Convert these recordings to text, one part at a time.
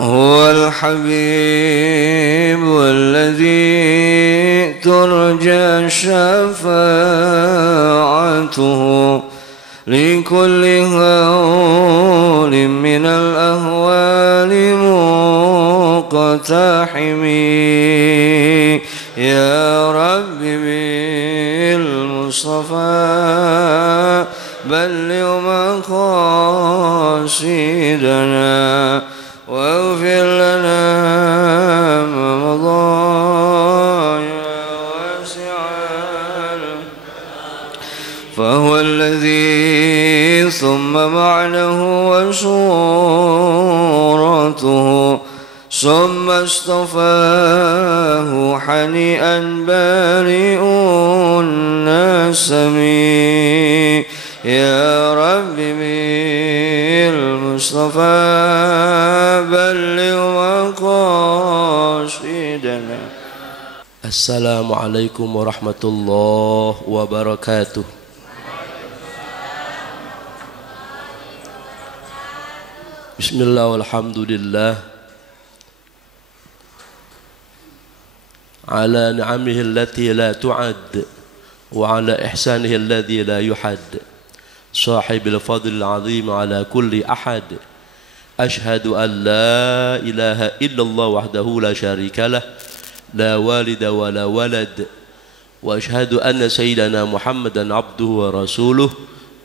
هو الحبيب الذي ترجى شفاعته لكل هول من الأهوال مقتحم. يا رب بالمصطفى بلغ مقاصدنا واغفر لنا ما مضى يا واسع. فهو الذي ثم معنه وصورته ثم اصطفاه حنيئا بارئ النسم. يا رب بالمصطفى بلغ مقاصدنا. Assalamualaikum warahmatullahi wabarakatuh. Bismillah walhamdulillah ala ni'amihi allati la tu'ad wa ala ihsanihi alladhi la yuhad. Sahibil fadlil azim ala kulli ahad. Ashhadu an la ilaha illallah wahdahu la sharika lah, la walida wa la walad. Wa ashhadu anna sayyidana Muhammadan abduhu wa rasuluh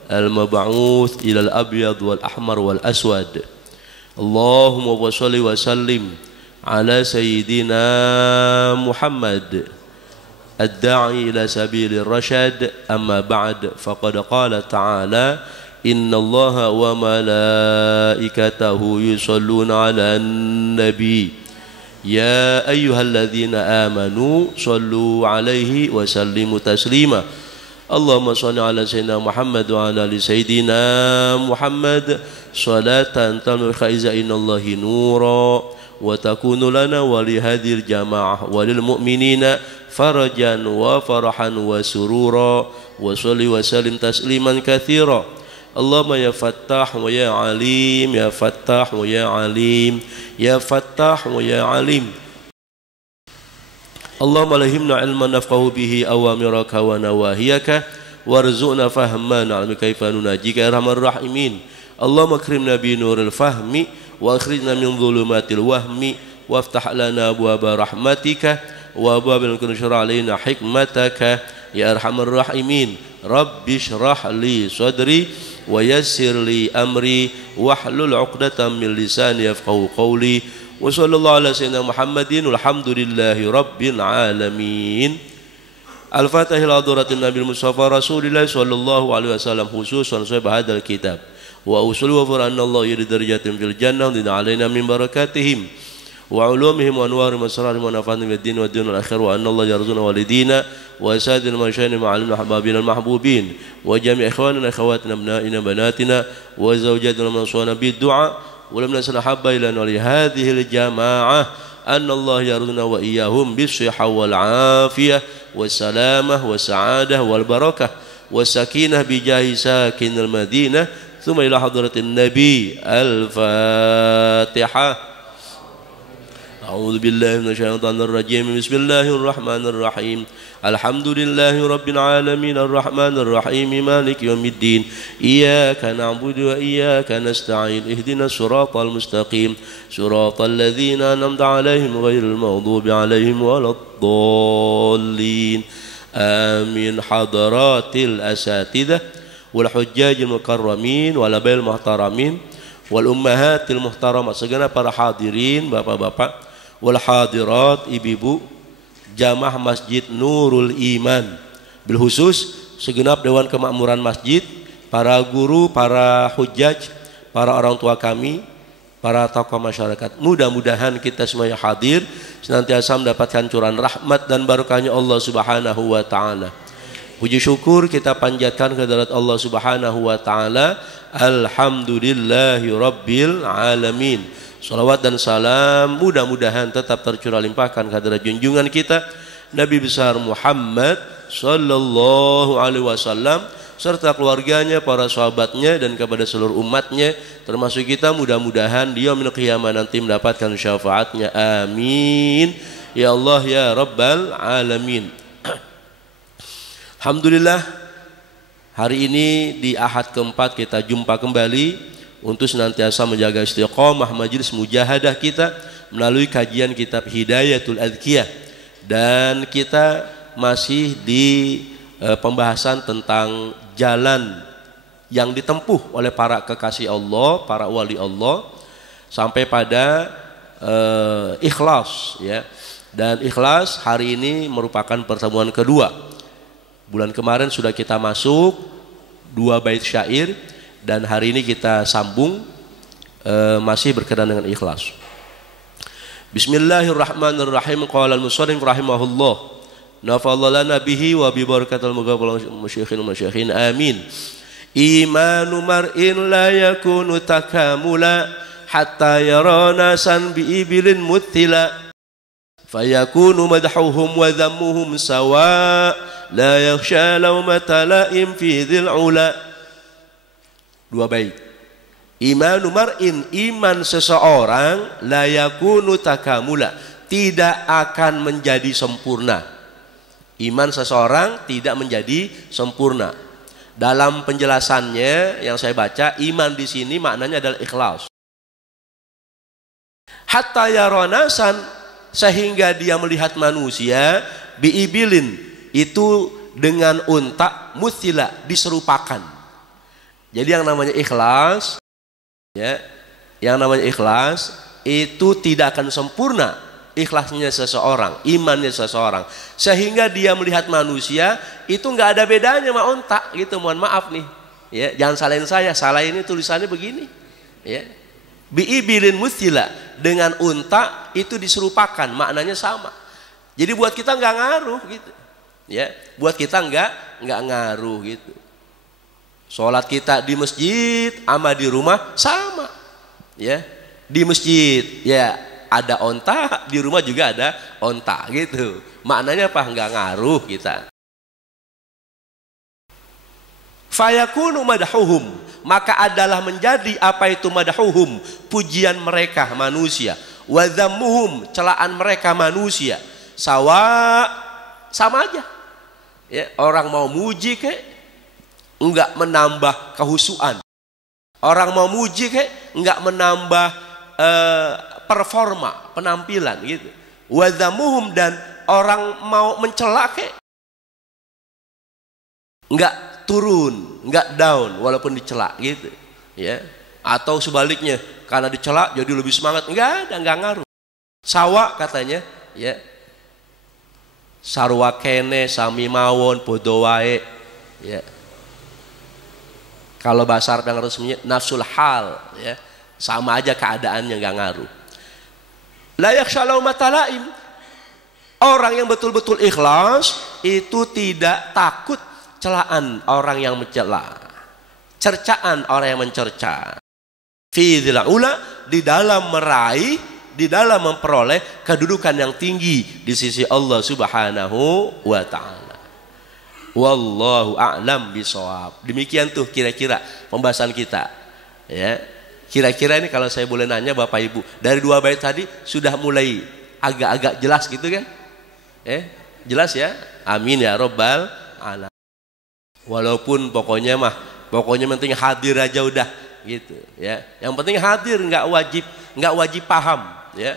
al-mab'uth ila al-abyad wal ahmar wal aswad. Allahumma wa salli wa sallim ala sayyidina Muhammad الداعي إلى سبيل الرشاد. أما بعد فقد قال تعالى إن الله وملائكته يصلون على النبي يا أيها الذين آمنوا صلوا عليه وسلموا تسليما. اللهم صل على سيدنا محمد وعلى آل سيدنا محمد صلاة تنور خائزين الله نورا وتكون لنا ولهذه الجماعة وللمؤمنين فرجا وفرحا وسرورا. وصل وسلم تسليما كثيرا. اللهم يا فتاح ويا عليم يا فتاح ويا عليم يا فتاح ويا عليم. اللهم الهمنا علما نفقه به أوامرك ونواهيك وارزقنا فهما نعلم كيف نناجيك يا أرحم الراحمين. اللهم اكرمنا بنور الفهم واخرجنا من ظلمات الوهم وافتح لنا أبواب رحمتك وأبواب الكرم علينا حكمتك يا أرحم الراحمين. رب اشرح لي صدري ويسر لي أمري واحلل عقدة من لساني يفقهوا قولي. وصلى الله على سيدنا محمد والحمد لله رب العالمين. الفاتحة إلى حضرة النبي المصطفى رسول الله صلى الله عليه وسلم خصوصا صاحب هذا الكتاب وأوصل وفر أن الله يريد درجاتهم في الجنة ودين علينا من بركاتهم وعلومهم وأنوارهم وأسرارهم ونفعهم في الدين والدين والآخرة. وأن الله يرزقنا والدينا وأساتذة المشايخ معلمنا أحبابنا المحبوبين وجميع إخواننا أخواتنا أبنائنا بناتنا وزوجاتنا من صونا بالدعاء ولم نسل حبا إلى هذه الجماعة أن الله يرزقنا وإياهم بالصحة والعافية والسلامة والسعادة والبركة والسكينة بجاه ساكن المدينة. ثم إلى حضرة النبي. الفاتحة. أعوذ بالله من الشيطان الرجيم. بسم الله الرحمن الرحيم. الحمد لله رب العالمين الرحمن الرحيم مالك يوم الدين. إياك نعبد وإياك نستعين اهدنا الصراط المستقيم صراط الذين أنعمت عليهم غير المغضوب عليهم ولا الضالين آمين. حضرات الأساتذة والحجاج المكرمين والآباء المحترمين والأمهات المحترمات segenap para hadirin bapak-bapak wal hadirat ibu-ibu jamaah Masjid Nurul Iman bil khusus segenap dewan kemakmuran masjid, para guru, para hujjaj, para orang tua kami, para tokoh masyarakat. Mudah-mudahan kita semuanya hadir senantiasa mendapatkan curahan rahmat dan barokahnya Allah Subhanahu wa taala. Puji syukur kita panjatkan kehadirat Allah Subhanahu wa taala. Alhamdulillahi rabbil alamin. Salawat dan salam mudah-mudahan tetap tercurah limpahkan kehadirat junjungan kita Nabi besar Muhammad sallallahu alaihi wasallam serta keluarganya, para sahabatnya, dan kepada seluruh umatnya, termasuk kita, mudah-mudahan di yaumil qiyamah nanti mendapatkan syafaatnya. Amin ya Allah ya Rabbal Alamin. Alhamdulillah, hari ini di Ahad keempat kita jumpa kembali untuk senantiasa menjaga istiqomah majelis mujahadah kita melalui kajian kitab Hidayatul Adhkiyah, dan kita masih di pembahasan tentang jalan yang ditempuh oleh para kekasih Allah, para wali Allah, sampai pada ikhlas ya. Dan ikhlas hari ini merupakan pertemuan kedua. Bulan kemarin sudah kita masuk 2 bait syair, dan hari ini kita sambung masih berkenaan dengan ikhlas. Bismillahirrahmanirrahim. Qala al-musannif rahimahullah, nafa'allana bihi wa bi barakatil musyayikhin amin. Imanu mar'in la yakunu takamula hatta yara nasan bi ibilin muttila fayakunu madhuhum wa dhammuhum sawa la yakhsha lawmata la'im fi dhil ula. 2 bait. Imanu mar'in, iman seseorang, la yakunu takamula, tidak akan menjadi sempurna. Iman seseorang tidak menjadi sempurna. Dalam penjelasannya yang saya baca, iman di sini maknanya adalah ikhlas. Hatta yaronasan, sehingga dia melihat manusia, biibilin, itu dengan unta, muthila, diserupakan. Jadi yang namanya ikhlas, ya, yang namanya ikhlas itu tidak akan sempurna. Ikhlasnya seseorang, imannya seseorang, sehingga dia melihat manusia itu nggak ada bedanya sama unta gitu. Mohon maaf nih, ya, jangan salahin saya, salah ini tulisannya begini, ya. Biibilin muthila, dengan unta itu diserupakan, maknanya sama. Jadi buat kita nggak ngaruh gitu, ya. Buat kita nggak ngaruh gitu. Sholat kita di masjid sama di rumah sama, ya. Di masjid, ya, ada onta, di rumah juga ada onta gitu. Maknanya apa? Enggak ngaruh kita. Fayakunu madhuhum, maka adalah menjadi apa itu madhuhum, pujian mereka manusia, wa dhammuhum, celaan mereka manusia, sama aja. Ya, orang mau muji kek enggak menambah kehusuan. Orang mau muji kek enggak menambah performa, penampilan gitu. Wadhamuhum, dan orang mau mencela kek enggak turun, enggak down walaupun dicela gitu, ya. Atau sebaliknya, karena dicela jadi lebih semangat, enggak ada, enggak ngaruh. Sawa katanya, ya. Sarwa kene sami mawon podo wae, ya. Kalau bahasa Arab yang resminya nafsul hal, ya. Sama aja keadaannya, enggak ngaruh. La yakhsha laumata laim, orang yang betul-betul ikhlas itu tidak takut celaan orang yang mencela, cercaan orang yang mencerca. Fi dzil ula, di dalam meraih, di dalam memperoleh kedudukan yang tinggi di sisi Allah Subhanahu wa taala. Wallahu a'lam bishawab. Demikian tuh kira-kira pembahasan kita, ya. Kira-kira ini kalau saya boleh nanya Bapak Ibu, dari 2 bait tadi sudah mulai agak-agak jelas gitu kan? Jelas ya? Amin ya Rabbal Alamin. Walaupun pokoknya penting hadir aja udah gitu, ya. Yang penting hadir, nggak wajib paham, ya.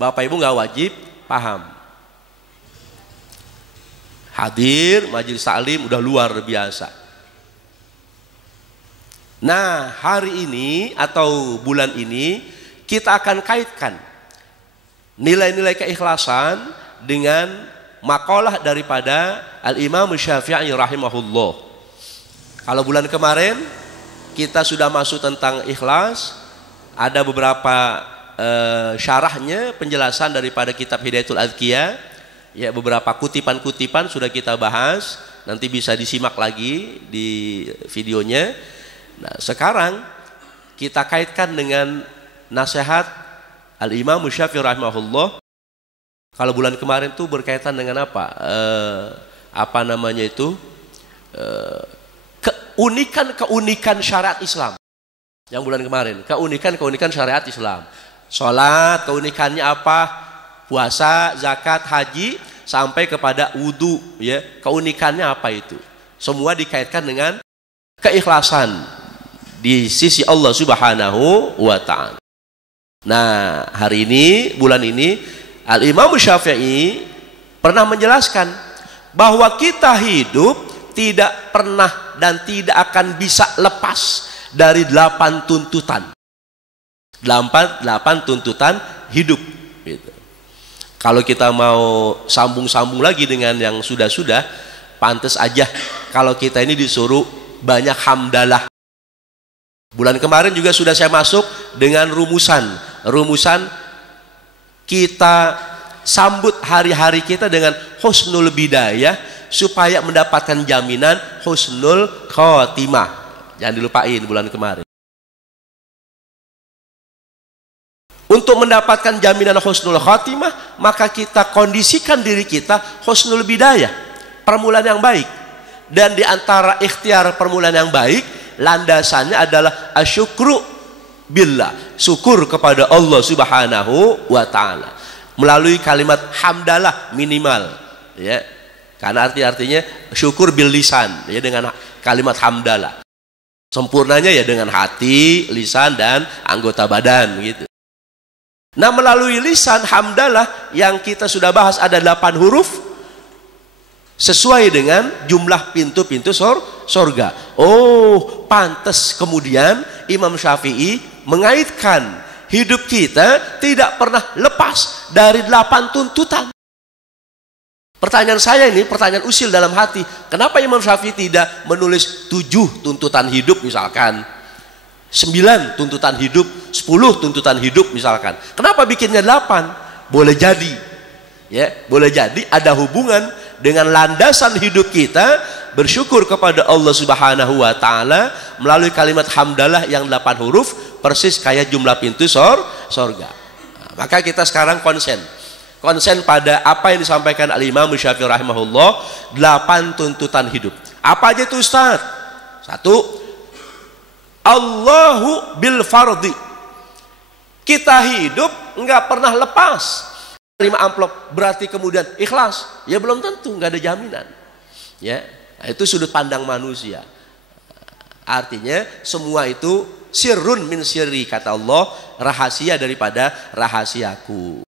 Bapak Ibu nggak wajib paham. Hadir majelis taklim udah luar biasa. Nah, hari ini atau bulan ini kita akan kaitkan nilai-nilai keikhlasan dengan makalah daripada Al-Imam Syafi'i rahimahullah. Kalau bulan kemarin kita sudah masuk tentang ikhlas, ada beberapa syarahnya, penjelasan daripada kitab Hidayatul Adhkiyah, ya, beberapa kutipan-kutipan sudah kita bahas, nanti bisa disimak lagi di videonya. Nah, sekarang kita kaitkan dengan nasihat Al-Imam Syafi'i rahimahullah. Kalau bulan kemarin tuh berkaitan dengan apa? Apa namanya itu? keunikan syariat Islam. Yang bulan kemarin, keunikan syariat Islam. Sholat, keunikannya apa? Puasa, zakat, haji, sampai kepada wudhu, ya. Keunikannya apa itu? Semua dikaitkan dengan keikhlasan di sisi Allah Subhanahu wa ta'ala. Nah, hari ini, bulan ini, Al-Imam Syafi'i pernah menjelaskan bahwa kita hidup tidak pernah dan tidak akan bisa lepas dari 8 tuntutan. 8 tuntutan hidup. Gitu. Kalau kita mau sambung-sambung lagi dengan yang sudah-sudah, pantas aja kalau kita ini disuruh banyak hamdalah. Bulan kemarin juga sudah saya masuk dengan rumusan kita sambut hari-hari kita dengan husnul bidayah supaya mendapatkan jaminan husnul khotimah. Jangan dilupain bulan kemarin. Untuk mendapatkan jaminan husnul khotimah, maka kita kondisikan diri kita husnul bidayah, permulaan yang baik. Dan di antara ikhtiar permulaan yang baik, landasannya adalah asyukru billah, syukur kepada Allah Subhanahu wa ta'ala melalui kalimat hamdalah minimal, ya. Karena artinya syukur bil lisan, ya, dengan kalimat hamdalah. Sempurnanya ya dengan hati, lisan, dan anggota badan, gitu. Nah, melalui lisan hamdalah yang kita sudah bahas ada 8 huruf sesuai dengan jumlah pintu-pintu sorga. Oh, pantas kemudian Imam Syafi'i mengaitkan hidup kita tidak pernah lepas dari 8 tuntutan. Pertanyaan saya ini, pertanyaan usil dalam hati, kenapa Imam Syafi'i tidak menulis 7 tuntutan hidup misalkan, 9 tuntutan hidup, 10 tuntutan hidup misalkan. Kenapa bikinnya 8? Boleh jadi, ya, boleh jadi ada hubungan dengan landasan hidup kita bersyukur kepada Allah Subhanahu wa ta'ala melalui kalimat hamdalah yang 8 huruf persis kayak jumlah pintu sorga. Nah, maka kita sekarang konsen pada apa yang disampaikan Al-Imam Syafi'i rahimahullah, 8 tuntutan hidup. Apa aja itu Ustaz? 1, Allahu bil fardi. Kita hidup nggak pernah lepas terima amplop, berarti kemudian ikhlas? Ya belum tentu, nggak ada jaminan. Ya, nah, itu sudut pandang manusia. Artinya semua itu sirrun min sirri, kata Allah, rahasia daripada rahasiaku.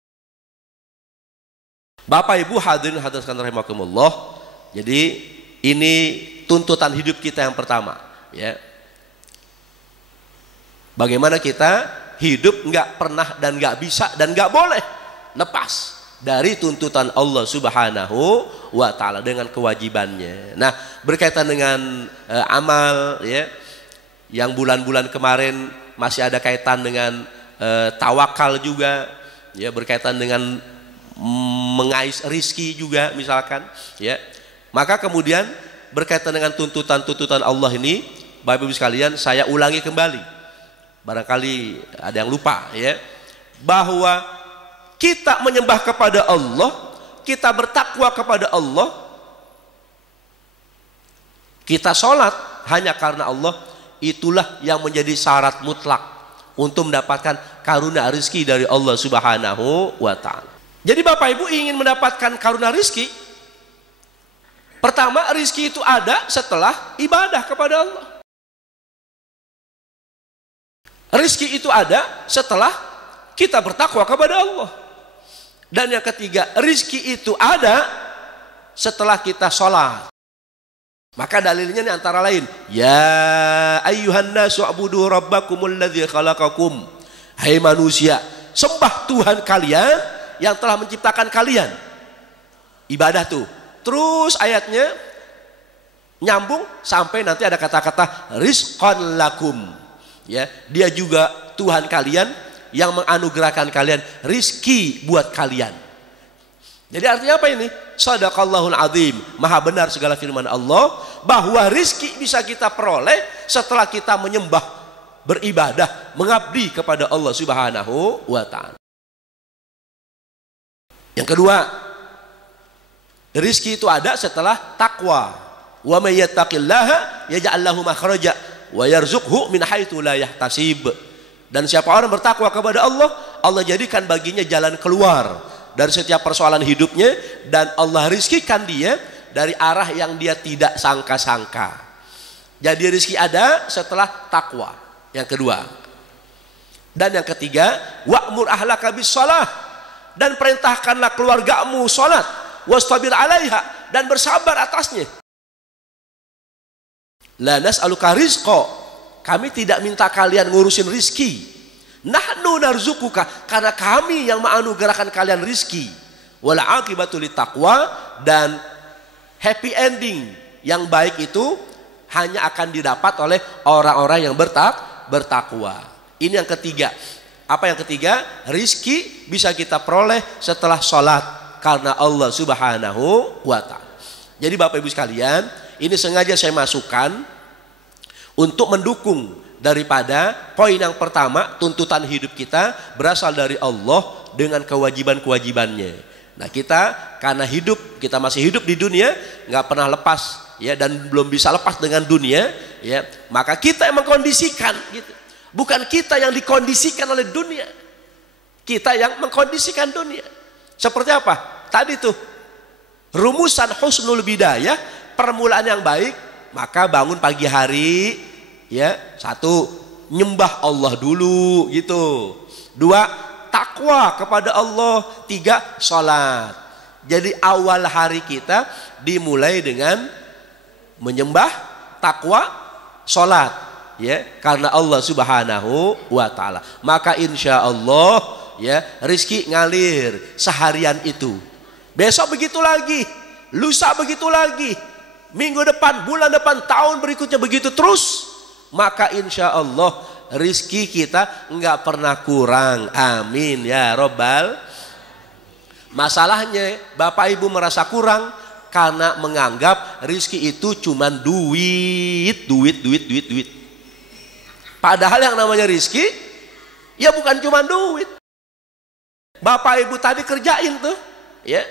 Bapak Ibu hadirin hadirat rahimakumullah. Jadi ini tuntutan hidup kita yang pertama, ya. Bagaimana kita hidup nggak pernah dan nggak bisa dan nggak boleh lepas dari tuntutan Allah Subhanahu wa ta'ala dengan kewajibannya. Nah, berkaitan dengan amal, ya, yang bulan-bulan kemarin masih ada kaitan dengan tawakal juga, ya, berkaitan dengan mengais rizki juga misalkan, ya. Maka kemudian berkaitan dengan tuntutan-tuntutan Allah ini, Bapak Ibu sekalian, saya ulangi kembali, barangkali ada yang lupa, ya, bahwa kita menyembah kepada Allah, kita bertakwa kepada Allah, kita sholat hanya karena Allah, itulah yang menjadi syarat mutlak untuk mendapatkan karunia rezeki dari Allah Subhanahu wa ta'ala. Jadi Bapak Ibu ingin mendapatkan karunia rezeki, pertama rezeki itu ada setelah ibadah kepada Allah. Rezeki itu ada setelah kita bertakwa kepada Allah. Dan yang ketiga, rezeki itu ada setelah kita sholat. Maka dalilnya ini antara lain, ya ayyuhan nasu u'budu rabbakumul ladzi khalaqakum. Hai manusia, sembah Tuhan kalian yang telah menciptakan kalian. Ibadah tuh. Terus ayatnya nyambung sampai nanti ada kata-kata rizqan lakum. Ya, dia juga Tuhan kalian yang menganugerahkan kalian rizki buat kalian. Jadi artinya apa ini? Shadaqallahul azim, maha benar segala firman Allah, bahwa rizki bisa kita peroleh setelah kita menyembah, beribadah, mengabdi kepada Allah Subhanahu wa ta'ala. Yang kedua, rizki itu ada setelah takwa. Wa may yattaqillaha yaj'al lahu makhraja wa yarzuqhu min haitsu la yahtasib. Dan siapa orang bertakwa kepada Allah, Allah jadikan baginya jalan keluar dari setiap persoalan hidupnya, dan Allah rizkikan dia dari arah yang dia tidak sangka-sangka. Jadi rizki ada setelah takwa. Yang kedua. Dan yang ketiga, wa'mur ahlaka bis shalah, dan perintahkanlah keluargamu salat, wastabir 'alaiha, dan bersabar atasnya. La nas'aluka rizqa, kami tidak minta kalian ngurusin rizki. Nahnu narzukuka, karena kami yang menganugerahkan kalian rizki. Wal aqibatu littaqwa, dan happy ending yang baik itu hanya akan didapat oleh orang-orang yang bertakwa. Ini yang ketiga. Apa yang ketiga? Rizki bisa kita peroleh setelah sholat karena Allah Subhanahu wa ta'ala. Jadi Bapak Ibu sekalian, ini sengaja saya masukkan untuk mendukung daripada poin yang pertama, tuntutan hidup kita berasal dari Allah dengan kewajiban-kewajibannya. Nah, kita karena hidup, kita masih hidup di dunia, nggak pernah lepas ya, dan belum bisa lepas dengan dunia ya, maka kita yang mengkondisikan gitu. Bukan kita yang dikondisikan oleh dunia, kita yang mengkondisikan dunia. Seperti apa? Tadi tuh rumusan husnul bidayah, permulaan yang baik. Maka bangun pagi hari ya, satu, nyembah Allah dulu gitu. Dua, takwa kepada Allah. Tiga, sholat. Jadi awal hari kita dimulai dengan menyembah, takwa, sholat ya, karena Allah Subhanahu wa ta'ala. Maka insya Allah ya, rizki ngalir seharian itu. Besok begitu lagi, lusa begitu lagi, minggu depan, bulan depan, tahun berikutnya begitu terus. Maka insya Allah rizki kita nggak pernah kurang. Amin ya robbal. Masalahnya Bapak Ibu merasa kurang karena menganggap rizki itu cuman duit. Padahal yang namanya rizki ya bukan cuman duit. Bapak Ibu tadi kerjain tuh ya.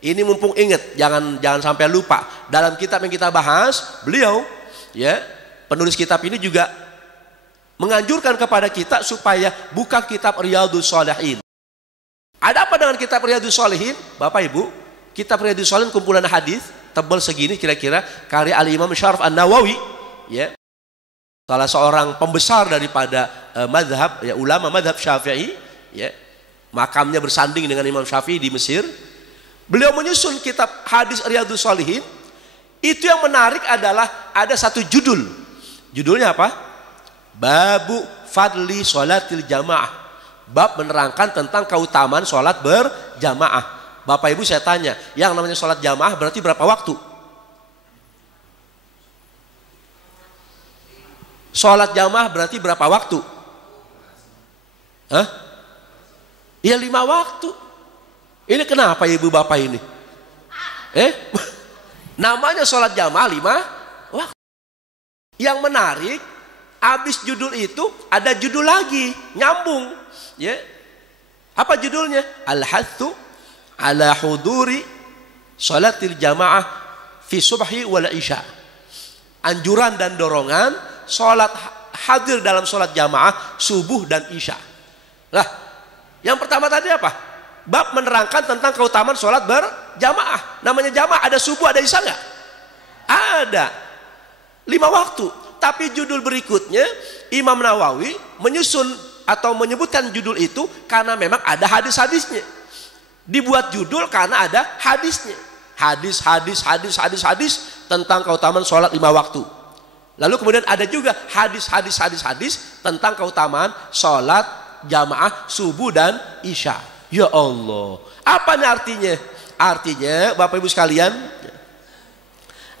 Ini mumpung ingat, jangan sampai lupa. Dalam kitab yang kita bahas, beliau ya, penulis kitab ini juga menganjurkan kepada kita supaya buka kitab Riyadhus Shalihin. Ada apa dengan kitab Riyadhus Shalihin? Bapak Ibu, kitab Riyadhus Shalihin kumpulan hadis tebal segini kira-kira, karya Al-Imam Syaraf An-Nawawi ya. Salah seorang pembesar daripada madhab ya, ulama madhab Syafi'i ya. Makamnya bersanding dengan Imam Syafi'i di Mesir. Beliau menyusun kitab hadis Riyadhus Shalihin. Itu yang menarik adalah ada satu judul. Judulnya apa? Babu fadli sholatil jamaah. Bab menerangkan tentang keutamaan sholat berjamaah. Bapak Ibu saya tanya, yang namanya sholat jamaah berarti berapa waktu? Sholat jamaah berarti berapa waktu? Hah? Ya 5 waktu. Ini kenapa ibu bapak ini? Namanya sholat jamaah 5 waktu. Yang menarik, habis judul itu ada judul lagi, nyambung. Ya. Apa judulnya? Al-hathu ala huduri sholatil jamaah fi subhi wal isya. Anjuran dan dorongan sholat hadir dalam sholat jamaah subuh dan isya. Lah, yang pertama tadi apa? Bab menerangkan tentang keutamaan sholat berjamaah. Namanya jamaah, ada subuh, ada isya nggak? Ada. 5 waktu. Tapi judul berikutnya Imam Nawawi menyusun atau menyebutkan judul itu karena memang ada hadis-hadisnya. Dibuat judul karena ada hadisnya. Hadis tentang keutamaan sholat 5 waktu. Lalu kemudian ada juga hadis tentang keutamaan sholat jamaah subuh dan isya. Ya Allah, apa nih artinya? Artinya Bapak Ibu sekalian,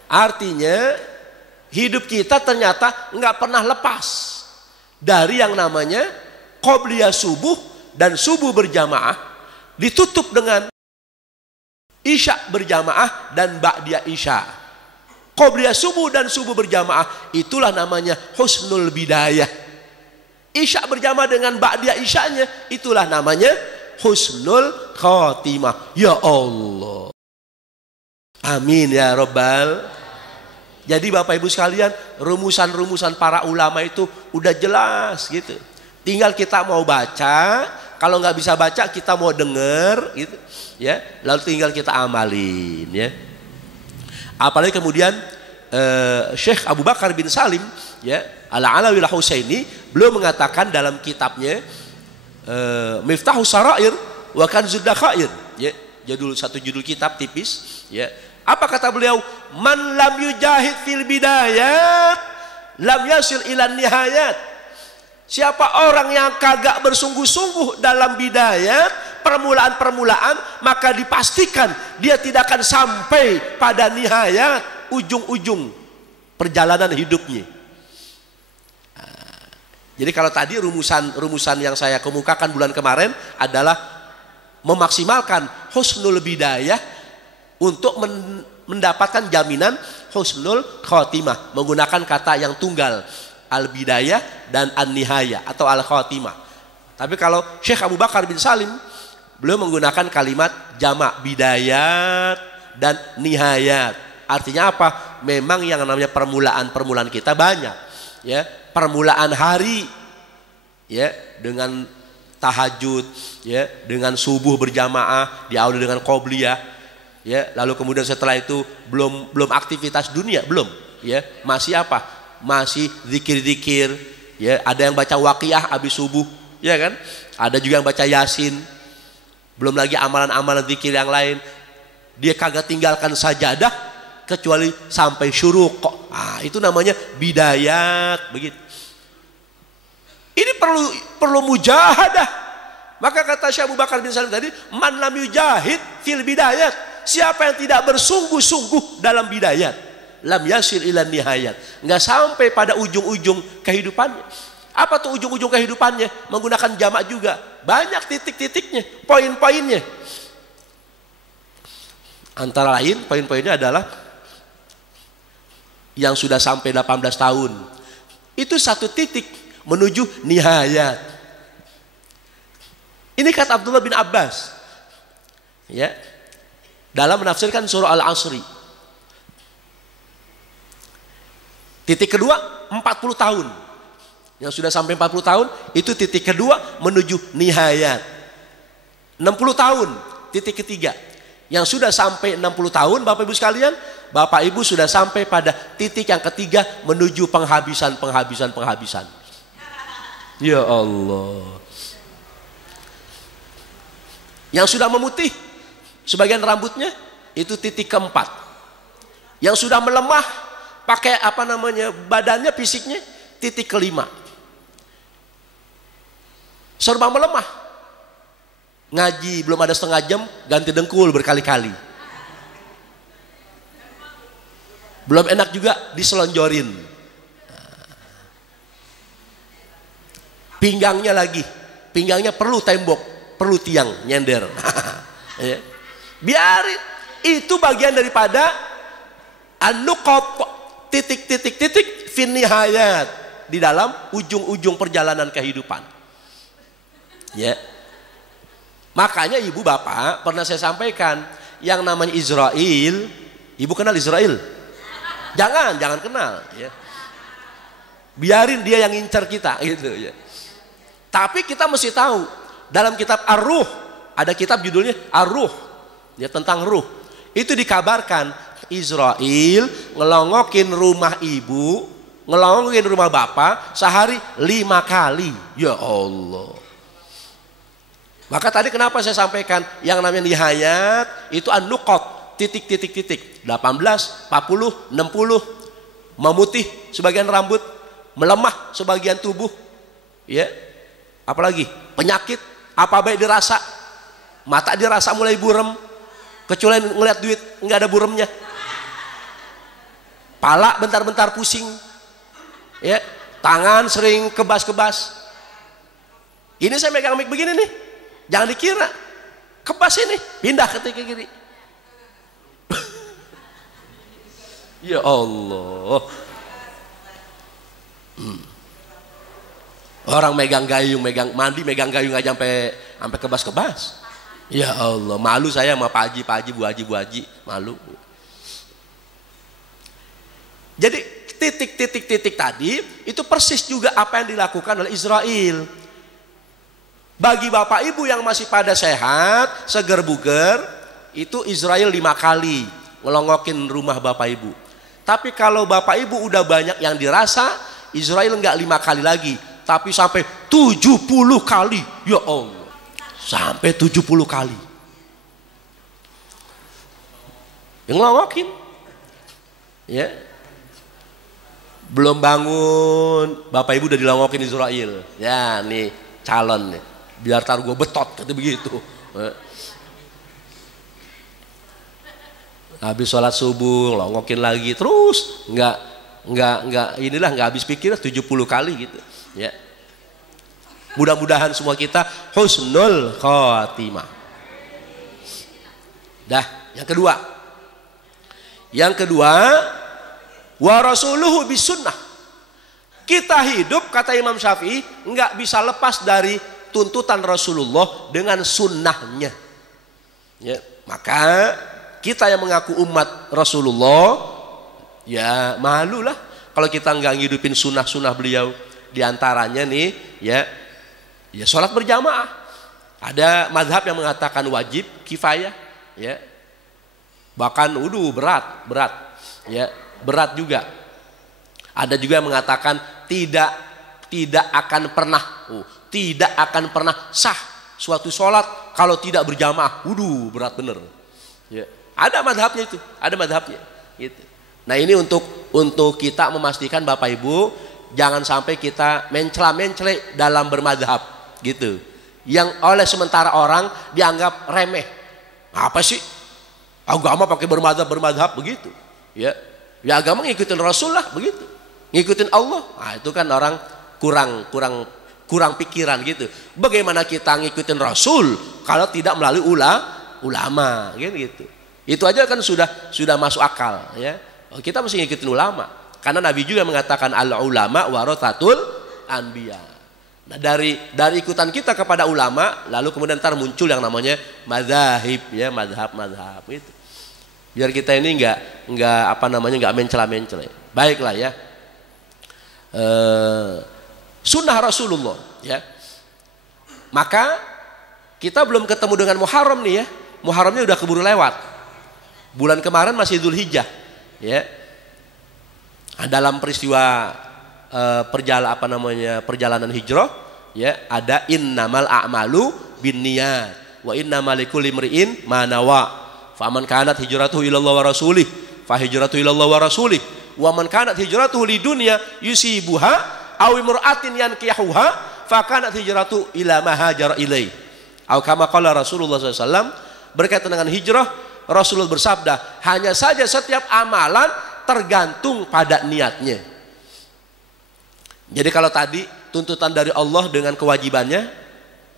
artinya hidup kita ternyata nggak pernah lepas dari yang namanya qobliyah subuh dan subuh berjamaah, ditutup dengan isya berjamaah dan ba'diyah isya. Qobliyah subuh dan subuh berjamaah itulah namanya husnul bidayah. Isya berjamaah dengan ba'diyah isyanya itulah namanya husnul khatimah. Ya Allah, amin ya robbal. Jadi Bapak Ibu sekalian, rumusan-rumusan para ulama itu udah jelas gitu. Tinggal kita mau baca, kalau nggak bisa baca kita mau denger gitu, ya. Lalu tinggal kita amalin, ya. Apalagi kemudian Syekh Abu Bakar bin Salim, ya, Al-Alawi Al-Husaini, beliau mengatakan dalam kitabnya Miftahus Sarair wa Kanzud Dakhair, ya, satu judul kitab tipis, ya. Apa kata beliau? Man lam yujahid fil bidayat lam yasil ilan nihayat. Siapa orang yang kagak bersungguh-sungguh dalam bidayat, permulaan-permulaan, maka dipastikan dia tidak akan sampai pada nihayat, ujung-ujung perjalanan hidupnya. Jadi kalau tadi rumusan yang saya kemukakan bulan kemarin adalah memaksimalkan husnul bidayah untuk mendapatkan jaminan husnul khotimah, menggunakan kata yang tunggal, al-bidayah dan an-nihayah atau al-khotimah. Tapi kalau Syekh Abu Bakar bin Salim, beliau menggunakan kalimat jamak, bidayat dan nihayat. Artinya apa? Memang yang namanya permulaan kita banyak, ya. Permulaan hari, ya, dengan tahajud, ya, dengan subuh berjamaah, diawali dengan qobliyah, ya. Lalu kemudian setelah itu belum aktivitas dunia, belum, ya. Masih apa? Masih zikir-zikir, ya. Ada yang baca Waqiah habis subuh, ya kan? Ada juga yang baca Yasin. Belum lagi amalan-amalan zikir yang lain. Dia kagak tinggalkan sajadah kecuali sampai syuruq. Itu namanya bidayat, begitu. Ini perlu mujahadah. Maka kata Syekh Abu Bakar bin Salim tadi, man lam yujahid fil bidayat. Siapa yang tidak bersungguh-sungguh dalam bidayat, lam yasil ilan nihayat, nggak sampai pada ujung-ujung kehidupannya. Apa tuh ujung-ujung kehidupannya? Menggunakan jamak juga, banyak titik-titiknya, poin-poinnya. Antara lain poin-poinnya adalah yang sudah sampai 18 tahun itu satu titik menuju nihayat. Ini kata Abdullah bin Abbas, ya, dalam menafsirkan surah Al-Asri. Titik kedua 40 tahun. Yang sudah sampai 40 tahun itu titik kedua menuju nihayat. 60 tahun titik ketiga. Yang sudah sampai 60 tahun Bapak Ibu sekalian, Bapak Ibu sudah sampai pada titik yang ketiga menuju penghabisan. Ya Allah. Yang sudah memutih sebagian rambutnya itu titik keempat. Yang sudah melemah pakai badannya, fisiknya, titik kelima. Serba melemah. Ngaji belum ada setengah jam ganti dengkul berkali-kali. Belum enak juga diselonjorin. Pinggangnya lagi, pinggangnya perlu tembok, perlu tiang nyender. Ya. Biarin, itu bagian daripada an-nuqat, titik-titik fin nihayat, di dalam ujung-ujung perjalanan kehidupan. Ya. Makanya ibu bapak pernah saya sampaikan yang namanya Israel. Ibu kenal Israel? Jangan kenal, ya. Biarin dia yang ngincar kita, gitu, ya. Tapi kita mesti tahu dalam kitab Ar-Ruh, ada kitab judulnya Ar-Ruh, ya, tentang ruh. Itu dikabarkan Israel ngelongokin rumah ibu, ngelongokin rumah bapak sehari 5 kali. Ya Allah. Maka tadi kenapa saya sampaikan yang namanya nihayat itu an-nuqat, titik-titik, 18, 40, 60, memutih sebagian rambut, melemah sebagian tubuh, ya. Apalagi penyakit, apa baik dirasa, mata dirasa mulai burem, kecuali ngeliat duit nggak ada buremnya, pala bentar-bentar pusing, ya, tangan sering kebas-kebas. Ini saya megang mic begini nih, jangan dikira kebas ini, pindah ke kiri. Ya Allah. Orang megang gayung, megang gayung aja sampai kebas-kebas. Ya Allah, malu saya sama Pak Haji, Bu Haji, malu. Jadi titik-titik tadi itu persis juga apa yang dilakukan oleh Israel. Bagi bapak ibu yang masih pada sehat, seger buger, itu Israel 5 kali ngelongokin rumah bapak ibu. Tapi kalau bapak ibu udah banyak yang dirasa, Israel enggak 5 kali lagi, tapi sampai 70 kali. Ya Allah, sampai 70 kali yang ngelongokin. Ya, belum bangun bapak ibu udah dilongokin Israel. Ya nih calon nih, biar tar gue betot kata begitu. Habis sholat subuh longokin lagi terus, nggak inilah, nggak habis pikir 70 kali gitu. Ya, mudah-mudahan semua kita husnul khotimah. Dah, yang kedua wa rasuluhu bis sunnah. Kita hidup, kata Imam Syafi'i, nggak bisa lepas dari tuntutan Rasulullah dengan sunnahnya. Ya, maka kita yang mengaku umat Rasulullah, ya malulah kalau kita nggak ngidupin sunnah-sunnah beliau. Di antaranya nih, ya sholat berjamaah. Ada mazhab yang mengatakan wajib kifayah, ya. Bahkan berat, ya, berat juga. Ada juga yang mengatakan tidak akan pernah sah suatu sholat kalau tidak berjamaah. Berat bener. Ya. Ada madhabnya itu, gitu. Nah ini untuk kita memastikan bapak ibu jangan sampai kita mencela-mencela dalam bermadhab, gitu. Yang oleh sementara orang dianggap remeh. Apa sih? Agama pakai bermadhab begitu. Ya agama ngikutin Rasul lah begitu. Ngikutin Allah. Nah, itu kan orang kurang pikiran gitu. Bagaimana kita ngikutin Rasul kalau tidak melalui ulama, gitu. Itu aja kan sudah masuk akal, ya. Kita mesti ngikutin ulama. Karena Nabi juga mengatakan al ulama warathatul anbiya. Nah, dari ikutan kita kepada ulama, lalu kemudian ntar muncul yang namanya mazhab, ya, mazhab itu. Biar kita ini nggak mencela-mencela. Baiklah, ya. Sunnah Rasulullah, ya. Maka kita belum ketemu dengan Muharram nih, ya. Muharramnya udah keburu lewat. Bulan kemarin masih Dzulhijjah, ya. Nah, dalam peristiwa perjalanan hijrah, ya, ada innamal a'malu binniyat wa innamal likulli imri'in ma nawa. Faman kanat hijratuhu ilallah wa rasulih fa hijratuhu ilallah wa rasulih wa man kanat hijratuhu lidunya yusibuha aw imra'atin yankihuha fa kanat hijratuhu ila ma hajara ilai. Atau kama qala Rasulullah SAW, berkaitan dengan hijrah, Rasulullah bersabda, hanya saja setiap amalan tergantung pada niatnya. Jadi kalau tadi tuntutan dari Allah dengan kewajibannya,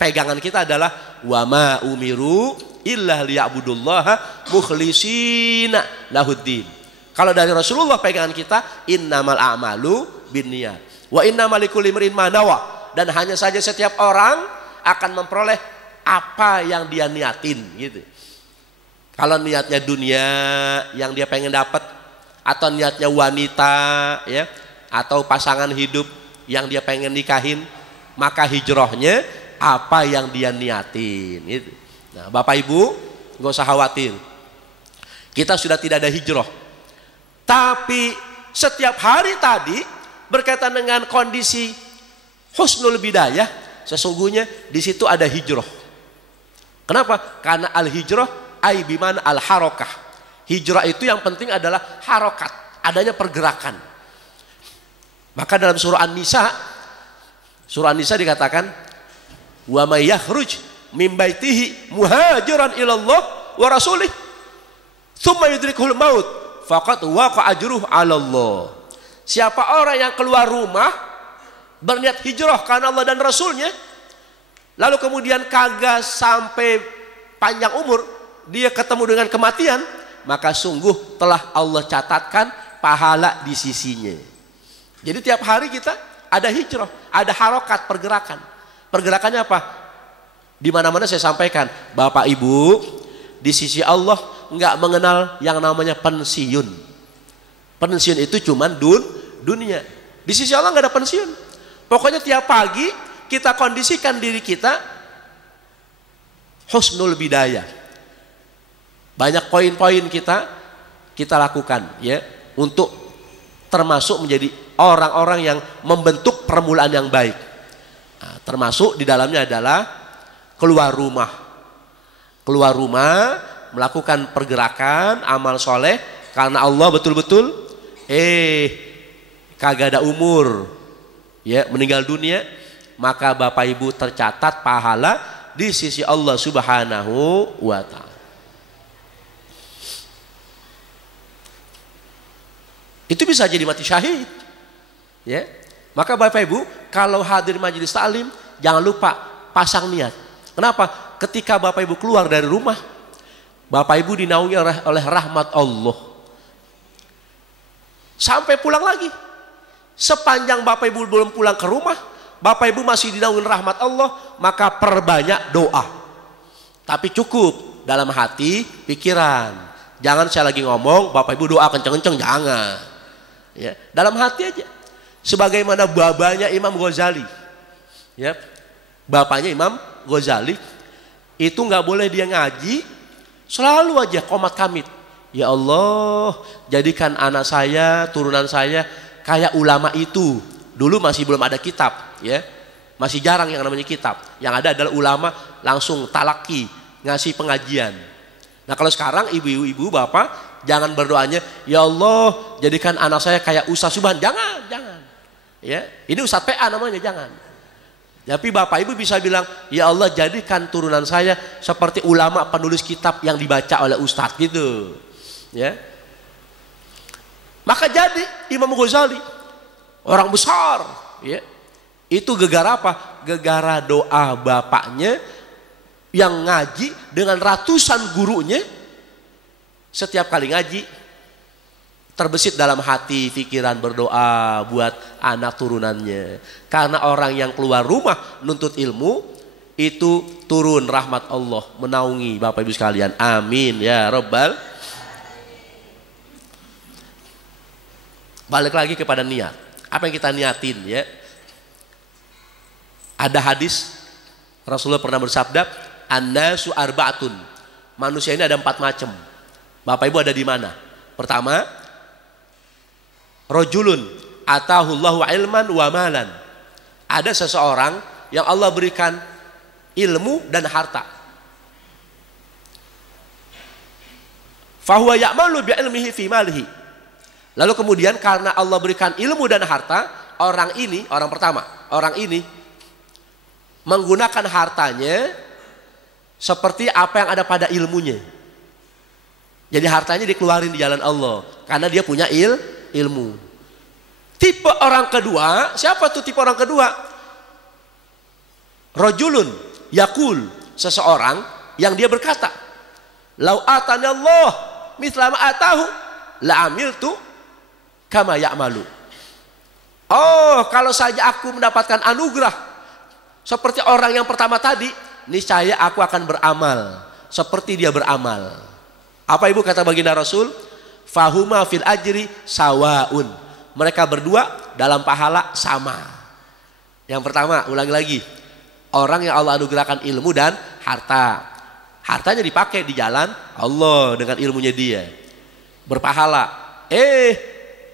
pegangan kita adalah wa ma umiru illa liya'budullaha mukhlishina lahuddin. Kalau dari Rasulullah pegangan kita innamal a'malu binniyat wa innamal likulli imrin ma nawa, dan hanya saja setiap orang akan memperoleh apa yang dia niatin, gitu. Kalau niatnya dunia yang dia pengen dapat, atau niatnya wanita, ya, atau pasangan hidup yang dia pengen nikahin, maka hijrahnya apa yang dia niatin, gitu. Nah, bapak ibu nggak usah khawatir, kita sudah tidak ada hijrah. Tapi setiap hari tadi berkaitan dengan kondisi husnul bidayah, sesungguhnya di situ ada hijrah. Kenapa? Karena al hijrah ai biman al harokah. Hijrah itu yang penting adalah harokat, adanya pergerakan. Maka dalam surah An-Nisa dikatakan wa may yakhruj min baitihi muhajiran ilallah wa rasulih tsumma yudrikuhul maut faqad waqa ajruhu 'ala Allah. Siapa orang yang keluar rumah berniat hijrah karena Allah dan Rasulnya, lalu kemudian kagak sampai panjang umur dia ketemu dengan kematian, maka sungguh telah Allah catatkan pahala di sisinya. Jadi tiap hari kita ada hijrah, ada harokat, pergerakan. Pergerakannya apa? Di mana-mana saya sampaikan, Bapak Ibu, di sisi Allah nggak mengenal yang namanya pensiun. Pensiun itu cuman dunia. Di sisi Allah nggak ada pensiun. Pokoknya tiap pagi kita kondisikan diri kita husnul bidayah. Banyak poin-poin kita lakukan ya untuk termasuk menjadi orang-orang yang membentuk permulaan yang baik. Nah, termasuk di dalamnya adalah keluar rumah. Keluar rumah melakukan pergerakan amal soleh karena Allah betul-betul kagak ada umur ya meninggal dunia, maka Bapak Ibu tercatat pahala di sisi Allah Subhanahu wa Ta'ala. Itu bisa jadi mati syahid ya. Maka Bapak Ibu kalau hadir majelis taklim jangan lupa pasang niat. Kenapa? Ketika Bapak Ibu keluar dari rumah, Bapak Ibu dinaungi oleh rahmat Allah sampai pulang lagi. Sepanjang Bapak Ibu belum pulang ke rumah, Bapak Ibu masih dinaungi rahmat Allah, maka perbanyak doa. Tapi cukup dalam hati, pikiran. Jangan saya lagi ngomong, Bapak Ibu doa kenceng-kenceng, jangan. Ya, dalam hati aja. Sebagaimana babanya Imam Ghazali. Ya, bapaknya Imam Ghazali itu nggak boleh dia ngaji, selalu aja qomat kamit. Ya Allah, jadikan anak saya, turunan saya kayak ulama itu. Dulu masih belum ada kitab, ya. Masih jarang yang namanya kitab. Yang ada adalah ulama langsung talaki, ngasih pengajian. Nah, kalau sekarang ibu-ibu, bapak, jangan berdoanya, ya Allah, jadikan anak saya kayak Ustaz Subhan. Jangan. Ya, ini Ustaz PA namanya, jangan. Tapi bapak ibu bisa bilang, ya Allah, jadikan turunan saya seperti ulama penulis kitab yang dibaca oleh Ustaz gitu. Ya. Maka jadi Imam Ghazali orang besar, ya. Itu gegara apa? Gegara doa bapaknya yang ngaji dengan ratusan gurunya. Setiap kali ngaji terbesit dalam hati pikiran berdoa buat anak turunannya. Karena orang yang keluar rumah nuntut ilmu itu turun rahmat Allah menaungi Bapak Ibu sekalian. Amin ya Rabbal. Balik lagi kepada niat. Apa yang kita niatin ya? Ada hadis Rasulullah pernah bersabda, "An-nasu arba'atun." Manusia ini ada 4 macam. Bapak Ibu ada di mana? Pertama, rajulun atahullahu ilman wa malan. Ada seseorang yang Allah berikan ilmu dan harta. Fahuwa ya'malu bi ilmihi fi malihi. Lalu kemudian karena Allah berikan ilmu dan harta, orang ini menggunakan hartanya seperti apa yang ada pada ilmunya. Jadi hartanya dikeluarin di jalan Allah karena dia punya ilmu. Tipe orang kedua, siapa tuh tipe orang kedua? Rajulun yakul, seseorang yang dia berkata, "Lau atani Allah mithla ma atahu la amiltu kama ya'malu." Oh, kalau saja aku mendapatkan anugerah seperti orang yang pertama tadi, niscaya aku akan beramal seperti dia beramal. Apa Ibu kata baginda Rasul? Fahuma fil ajri sawaun. Mereka berdua dalam pahala sama. Yang pertama, ulangi lagi. Orang yang Allah anugerahkan ilmu dan harta. Hartanya dipakai di jalan Allah dengan ilmunya dia. Berpahala.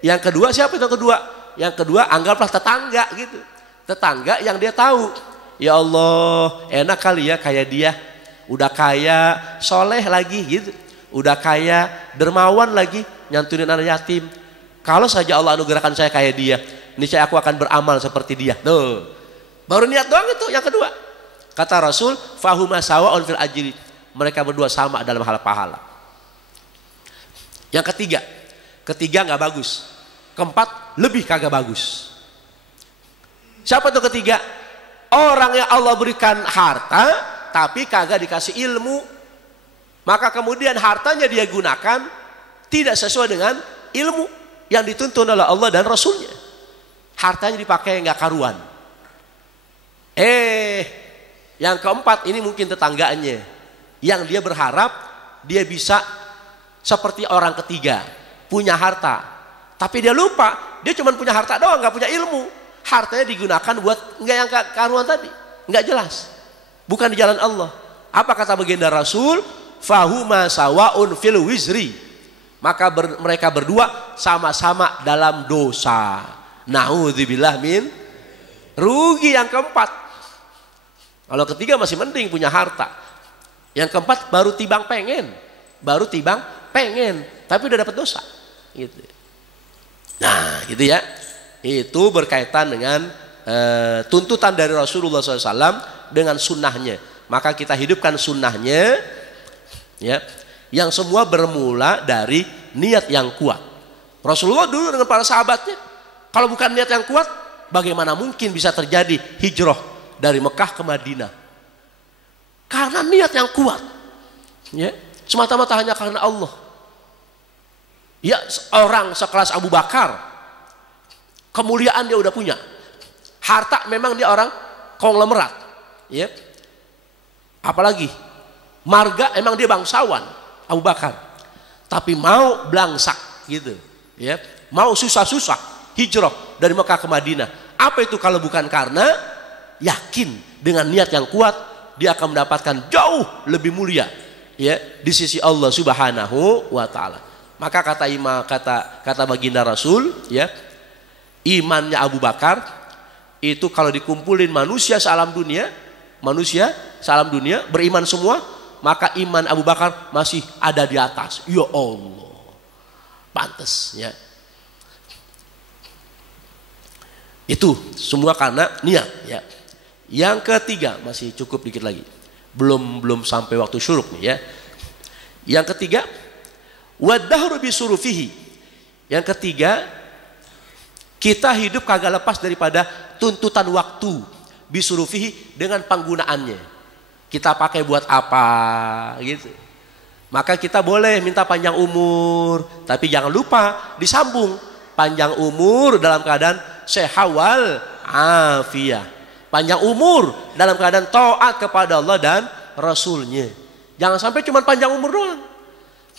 Yang kedua siapa itu yang kedua? Yang kedua anggaplah tetangga gitu. Tetangga yang dia tahu. Ya Allah, enak kali ya kayak dia. Udah kaya, soleh lagi gitu. Udah kaya, dermawan lagi, nyantunin anak yatim. Kalau saja Allah anugerahkan saya kayak dia, niscaya aku akan beramal seperti dia. Tuh. Baru niat doang itu yang kedua. Kata Rasul, fahuma sawa'un fil ajri. Mereka berdua sama dalam hal pahala. Yang ketiga nggak bagus. Keempat lebih kagak bagus. Siapa tuh ketiga? Orang yang Allah berikan harta tapi kagak dikasih ilmu, maka kemudian hartanya dia gunakan tidak sesuai dengan ilmu yang dituntun oleh Allah dan Rasulnya. Hartanya dipakai nggak karuan. Yang keempat ini mungkin tetangganya yang dia berharap dia bisa seperti orang ketiga, punya harta Tapi dia lupa, dia cuma punya harta doang, nggak punya ilmu. Hartanya digunakan buat nggak yang karuan tadi, nggak jelas. Bukan di jalan Allah. Apa kata baginda Rasul? Fahuma sawaun fil wizri. Maka mereka berdua sama-sama dalam dosa. Na'udzubillah min. Rugi yang keempat. Kalau ketiga masih mending punya harta. Yang keempat baru timbang pengen. Tapi udah dapat dosa. Gitu. Nah gitu ya. Itu berkaitan dengan tuntutan dari Rasulullah SAW dengan sunnahnya. Maka kita hidupkan sunnahnya, ya, yang semua bermula dari niat yang kuat. Rasulullah dulu dengan para sahabatnya, kalau bukan niat yang kuat, bagaimana mungkin bisa terjadi hijrah dari Mekah ke Madinah? Karena niat yang kuat, ya, semata-mata hanya karena Allah. Ya, orang sekelas Abu Bakar, kemuliaan dia udah punya, harta memang dia orang konglomerat, ya. Apalagi marga emang dia bangsawan Abu Bakar, tapi mau belangsak gitu, ya, mau susah-susah hijrah dari Mekah ke Madinah. Apa itu kalau bukan karena yakin dengan niat yang kuat, dia akan mendapatkan jauh lebih mulia, ya, di sisi Allah Subhanahu wa taala. Maka kata baginda Rasul, ya, imannya Abu Bakar itu kalau dikumpulin manusia sealam dunia beriman semua, maka iman Abu Bakar masih ada di atas. Ya Allah, pantas, ya. Itu semua karena niat, ya. Yang ketiga, masih cukup dikit lagi, belum sampai waktu syuruk nih, ya. Yang ketiga, wadahru bisurufihi. Yang ketiga, kita hidup kagak lepas daripada tuntutan waktu bisurufihi dengan penggunaannya. Kita pakai buat apa gitu. Maka kita boleh minta panjang umur, tapi jangan lupa disambung panjang umur dalam keadaan sehat wal afiyah. Panjang umur dalam keadaan taat kepada Allah dan Rasulnya. Jangan sampai cuma panjang umur doang,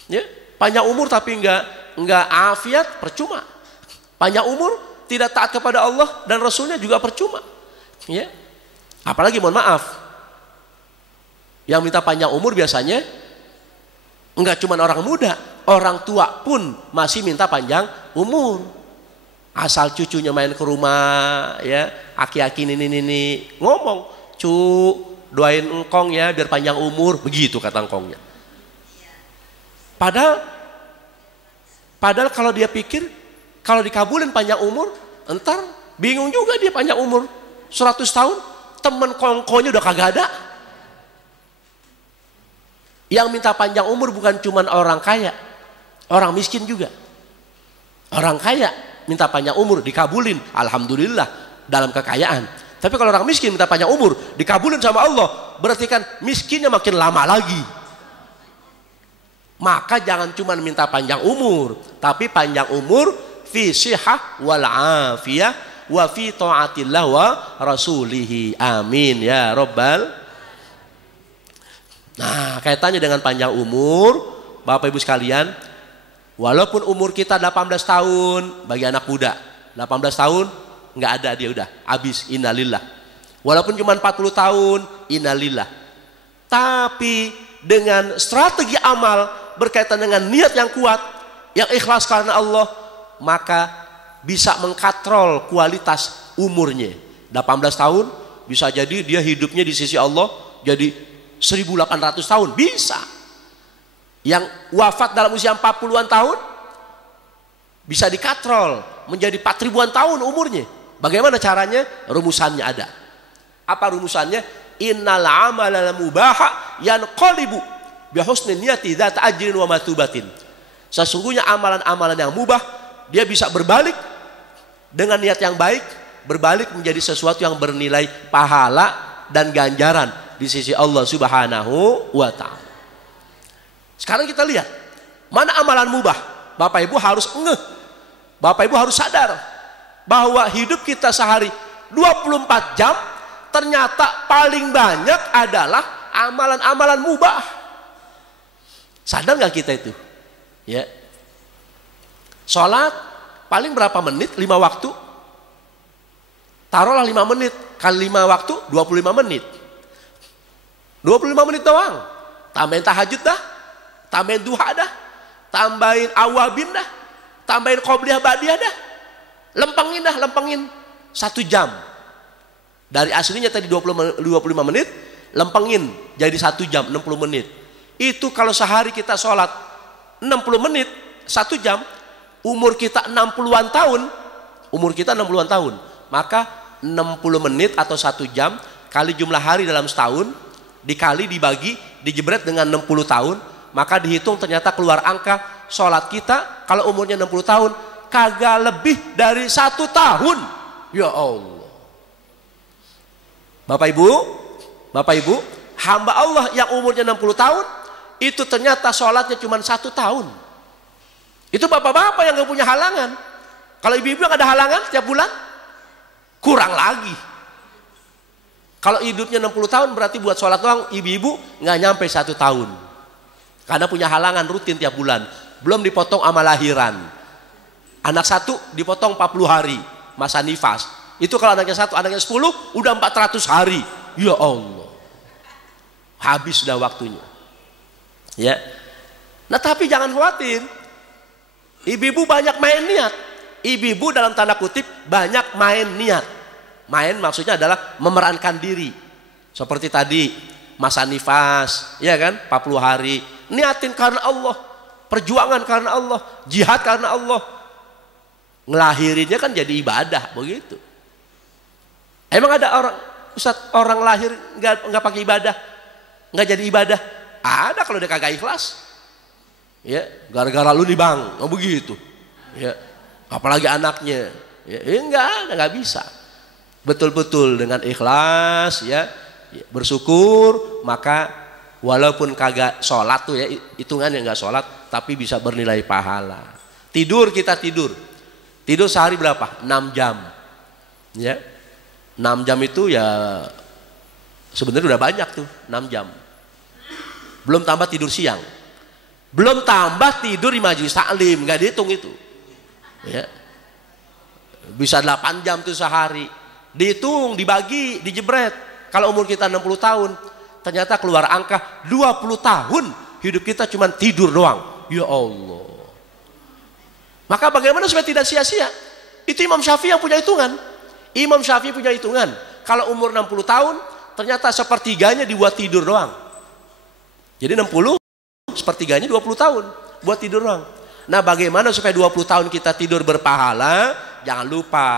ya. Panjang umur tapi enggak afiat, percuma. Panjang umur tidak taat kepada Allah dan Rasulnya juga percuma, ya. Apalagi mohon maaf, yang minta panjang umur biasanya enggak cuma orang muda, orang tua pun masih minta panjang umur. Asal cucunya main ke rumah, ya, aki-aki ini ngomong, "Cu, doain engkong ya biar panjang umur," begitu kata engkongnya. Padahal kalau dia pikir, kalau dikabulin panjang umur, entar bingung juga dia panjang umur 100 tahun, temen kongkonya udah kagak ada. Yang minta panjang umur bukan cuma orang kaya, orang miskin juga. Orang kaya minta panjang umur dikabulin, alhamdulillah dalam kekayaan. Tapi kalau orang miskin minta panjang umur dikabulin sama Allah, berarti kan miskinnya makin lama lagi. Maka jangan cuma minta panjang umur, tapi panjang umur fi sihah wal afiyah wa fi taatillah wa rasulihi. Amin ya rabbal. Nah, kaitannya dengan panjang umur, Bapak Ibu sekalian, walaupun umur kita 18 tahun bagi anak muda, 18 tahun nggak ada, dia udah habis, innalillah. Walaupun cuma 40 tahun, innalillah. Tapi dengan strategi amal berkaitan dengan niat yang kuat, yang ikhlas karena Allah, maka bisa mengkatrol kualitas umurnya. 18 tahun bisa jadi dia hidupnya di sisi Allah jadi 1800 tahun, bisa. Yang wafat dalam usia 40-an tahun bisa dikatrol menjadi 4000-an tahun umurnya. Bagaimana caranya? Rumusannya ada. Apa rumusannya? Innal amala mubaha yanqalibu bihusni niyati dzat ajrin wa matubatin. Sesungguhnya amalan-amalan yang mubah dia bisa berbalik dengan niat yang baik, berbalik menjadi sesuatu yang bernilai pahala dan ganjaran di sisi Allah Subhanahu wa taala. Sekarang kita lihat mana amalan mubah. Bapak Ibu harus ngeh. Bapak Ibu harus sadar bahwa hidup kita sehari 24 jam ternyata paling banyak adalah amalan-amalan mubah. Sadar nggak kita itu? Ya. Sholat paling berapa menit? 5 waktu. Taruhlah 5 menit kali 5 waktu 25 menit. 25 menit doang. Tambahin tahajud dah, tambahin duha dah, tambahin awabin dah, tambahin qobliyah ba'diyah dah. Lempengin 1 jam. Dari aslinya tadi 25 menit, lempengin jadi 1 jam, 60 menit. Itu kalau sehari kita sholat 60 menit, 1 jam, umur kita 60-an tahun, maka 60 menit atau 1 jam kali jumlah hari dalam setahun, dikali dibagi, dijebret dengan 60 tahun, maka dihitung ternyata keluar angka sholat kita kalau umurnya 60 tahun kagak lebih dari 1 tahun. Ya Allah. Bapak Ibu, hamba Allah yang umurnya 60 tahun itu ternyata sholatnya cuma 1 tahun. Itu bapak-bapak yang gak punya halangan. Kalau ibu-ibu yang ada halangan setiap bulan, kurang lagi. Kalau hidupnya 60 tahun berarti buat sholat doang ibu-ibu nggak nyampe 1 tahun. Karena punya halangan rutin tiap bulan. Belum dipotong sama lahiran. Anak 1 dipotong 40 hari masa nifas. Itu kalau anaknya 1, anaknya 10 udah 400 hari. Ya Allah. Habis sudah waktunya. Ya. Nah tapi jangan khawatir. Ibu-ibu banyak main niat. Ibu-ibu dalam tanda kutip banyak main niat. Main maksudnya adalah memerankan diri. Seperti tadi masa nifas, ya kan? 40 hari. Niatin karena Allah, perjuangan karena Allah, jihad karena Allah. Ngelahirinnya kan jadi ibadah, begitu. Emang ada orang Ustaz, orang lahir nggak pakai ibadah, nggak jadi ibadah? Ada kalau dia kagak ikhlas. Ya, gara-gara lu nih bang, nggak begitu. Ya, apalagi anaknya. Ya, nggak bisa. Betul-betul dengan ikhlas, ya, bersyukur, maka walaupun kagak sholat tuh ya, hitungan yang nggak sholat, tapi bisa bernilai pahala. Tidur sehari berapa? 6 jam. Ya, 6 jam itu ya sebenarnya udah banyak tuh, 6 jam. Belum tambah tidur siang, belum tambah tidur di majelis taklim, nggak dihitung itu. Ya, bisa 8 jam tuh sehari. Dihitung, dibagi, dijebret. Kalau umur kita 60 tahun, ternyata keluar angka 20 tahun hidup kita cuma tidur doang. Ya Allah. Maka bagaimana supaya tidak sia-sia? Itu Imam Syafi'i yang punya hitungan. Imam Syafi'i punya hitungan. Kalau umur 60 tahun, ternyata sepertiganya dibuat tidur doang. Jadi 60, sepertiganya 20 tahun buat tidur doang. Nah bagaimana supaya 20 tahun kita tidur berpahala? Jangan lupa.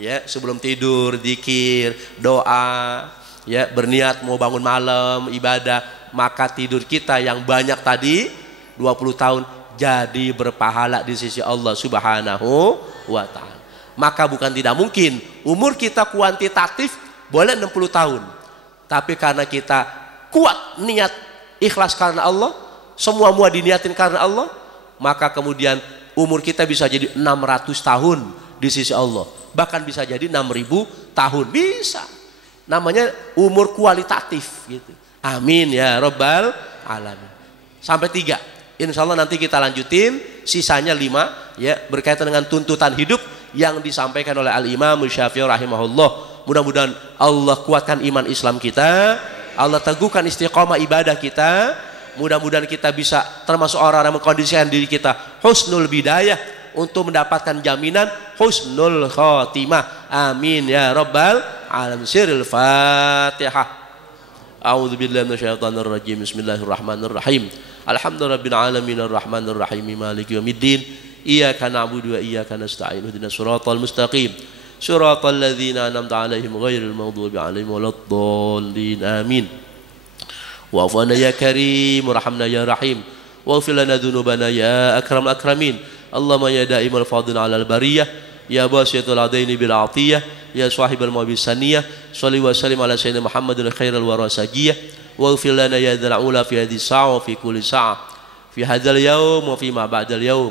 Ya, sebelum tidur zikir, doa, ya, berniat mau bangun malam ibadah, maka tidur kita yang banyak tadi 20 tahun jadi berpahala di sisi Allah Subhanahu wa taala. Maka bukan tidak mungkin umur kita kuantitatif boleh 60 tahun. Tapi karena kita kuat niat ikhlas karena Allah, semua diniatin karena Allah, maka kemudian umur kita bisa jadi 600 tahun di sisi Allah. Bahkan bisa jadi 6.000 tahun, bisa. Namanya umur kualitatif gitu. Amin ya rabbal alamin. Sampai 3. Insya Allah nanti kita lanjutin sisanya 5 ya, berkaitan dengan tuntutan hidup yang disampaikan oleh Al-Imam Syafi'i rahimahullah. Mudah-mudahan Allah kuatkan iman Islam kita, Allah teguhkan istiqomah ibadah kita. Mudah-mudahan kita bisa termasuk orang-orang yang mengkondisikan diri kita husnul bidayah untuk mendapatkan jaminan husnul khotimah. Amin ya rabbal alamin. Siril Fatihah. A'udzu billahi minasyaitonir rajim. Bismillahirrahmanirrahim. Alhamdulillahirabbil alamin arrahmanir rahim maliki yaumiddin. Iyyaka na'budu wa iyyaka nasta'in. Ihdinas siratal mustaqim. Siratal ladzina an'amta 'alaihim ghairil maghdubi 'alaihim waladdallin. Amin. Wa'fu 'anna ya karim warhamna ya rahim. Waghfir lana dzunubana ya akramul akramin. Allahumma ya da'imal fadil 'alal bariyah, ya basitul adaini bil 'atiyah, ya sahibal mabisaniyah, shalli wa sallim ala sayyidina Muhammadin khairil warasajiyah, waghfir lana ya dzal ula fi hadhihi sa'a fi kulli sa'a, fi hadzal yaum wa fi ma ba'dal yaum.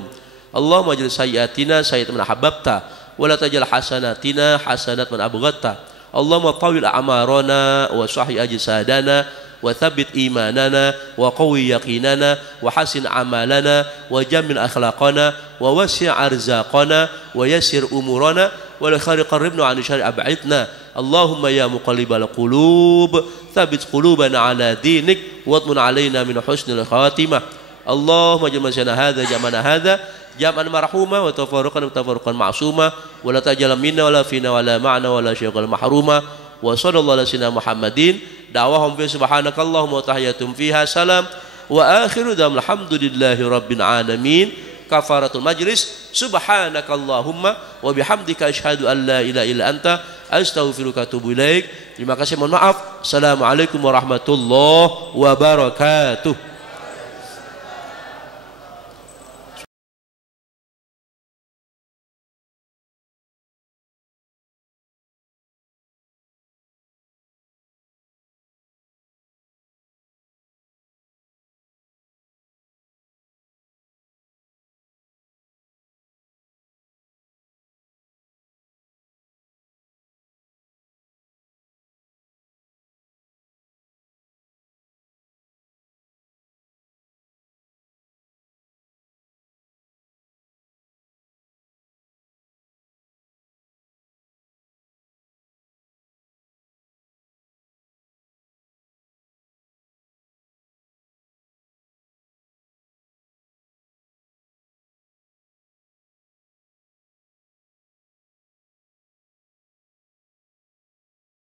Allahumma ajil sayyiatina sayyid man habbabta, wa la tajal hasanatina hasanat man abghadta, Allahumma tawil a'marana wa sahih ajsadana wa thabbit imanana wa qawi yaqinana wa hasin amalana wa jamil akhlaqana wa wasi' arzaqana wa yassir umurana wa la khari qarribna 'an syarri ab'idna. Allahumma ya muqallibal qulub thabbit qulubana 'ala dinik wa atmun 'alaina min husnil khatimah. Allahumma jama'ana hadza jama'ana hadza jam'an marhuma wa tafarruqan ma'suma wa la tajal minna wa la fina wa la ma'na wa la syai'al mahruma wa sallallahu ala sayyidina Muhammadin da'wahum fi subhanakallahumma wa tahiyyatum fiha salam wa akhiru da'wahum alhamdulillahi rabbil alamin. Kafaratul majlis subhanakallahumma wa bihamdika asyhadu an la ilaha illa anta astaghfiruka wa atubu ilaik. Terima kasih, mohon maaf. Assalamualaikum warahmatullahi wabarakatuh.